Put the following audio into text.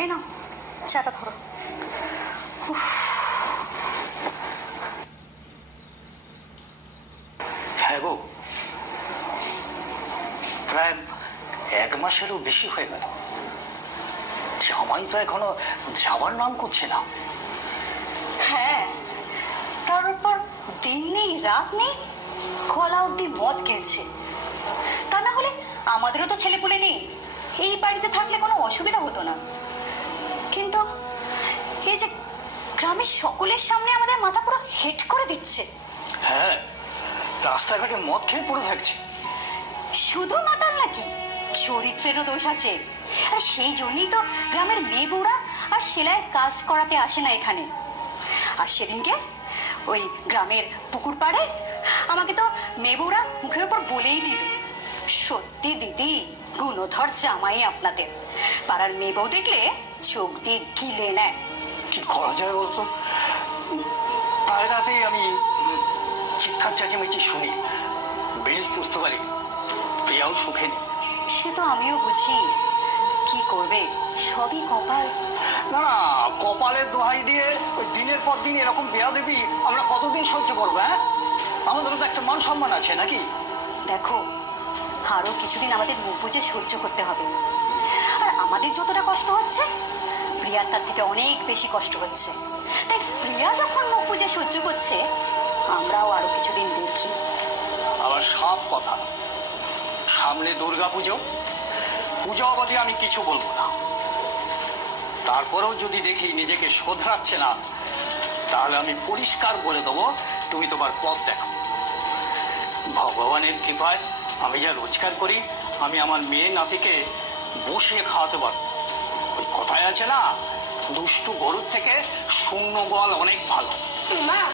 এই নাও চাটা ধরো। হ্যাঁ গো, প্রায় 1 মাসেরও বেশি হয়ে গেল, জামাই তো এখনো যাবার নাম করছে না। হ্যাঁ, তার উপর দিন নেই রাত নেই গলা অব্দি মদ খেয়েছে। তা না হলে আমাদেরও তো ছেলেপুলে নেই, এই বাড়িতে থাকলে কোনো অসুবিধা হতো না। কিন্তু এই যে গ্রামের সকলের সামনে আমাদের মাথা পুরো হেট করে দিচ্ছে। হ্যাঁ, রাস্তাঘাটে মদ খেয়ে পড়ে থাকছে। শুধু মাতাল নাকি, চরিত্রেরও দোষ আছে। আর সেই জন্যই তো গ্রামের মেয়ে বউরা আর সেলাইয়ের কাজ করাতে আসে না এখানে। আর সেদিনকে ওই গ্রামের পুকুর পাড়ে আমাকে তো মেয়ে বউরা মুখের উপর বলেই দিল, সত্যি দিদি গুণধর জামাই আপনাদের। পাড়ার মেয়ে বউ দেখলে চোখ দিয়ে গিলে নেয়। কি করা যায় বলতো? প্রায় রাতেই আমি চিৎকার চেঁচামেচি শুনি, বেশ বুঝতে পারি প্রিয়াও সুখে নেই। সে তো আমিও বুঝি, কি করবে, সবই কপাল। না না, কপালের দোহাই দিয়ে ওই দিনের পর দিন এরকম বেয়াদবি আমরা কতদিন সহ্য করবো? হ্যাঁ, আমাদের তো একটা মান সম্মান আছে নাকি? দেখো, আরো কিছুদিন আমাদের মুখ বুঝে সহ্য করতে হবে। আর আমাদের যতটা কষ্ট হচ্ছে, প্রিয়ার তার থেকে অনেক বেশি কষ্ট হচ্ছে। তাই প্রিয়া যখন মুখ বুঝে সহ্য করছে, আমরাও আরো কিছুদিন দেখি। আবার সব কথা, সামনে দুর্গা পুজো, পুজো অবধি আমি কিছু বলবো না। তারপরেও যদি দেখি নিজেকে শোধরাচ্ছে না, তাহলে আমি পরিষ্কার বলে দেবো, তুমি তোমার পথ দেখো। ভগবানের কৃপায় আমি যা রোজগার করি, আমি আমার মেয়ে নাতিকে বসিয়ে খাওয়াতে পারবো। ওই কথায় আছে না, দুষ্টু গরুর থেকে শূন্য গোয়াল অনেক ভালো।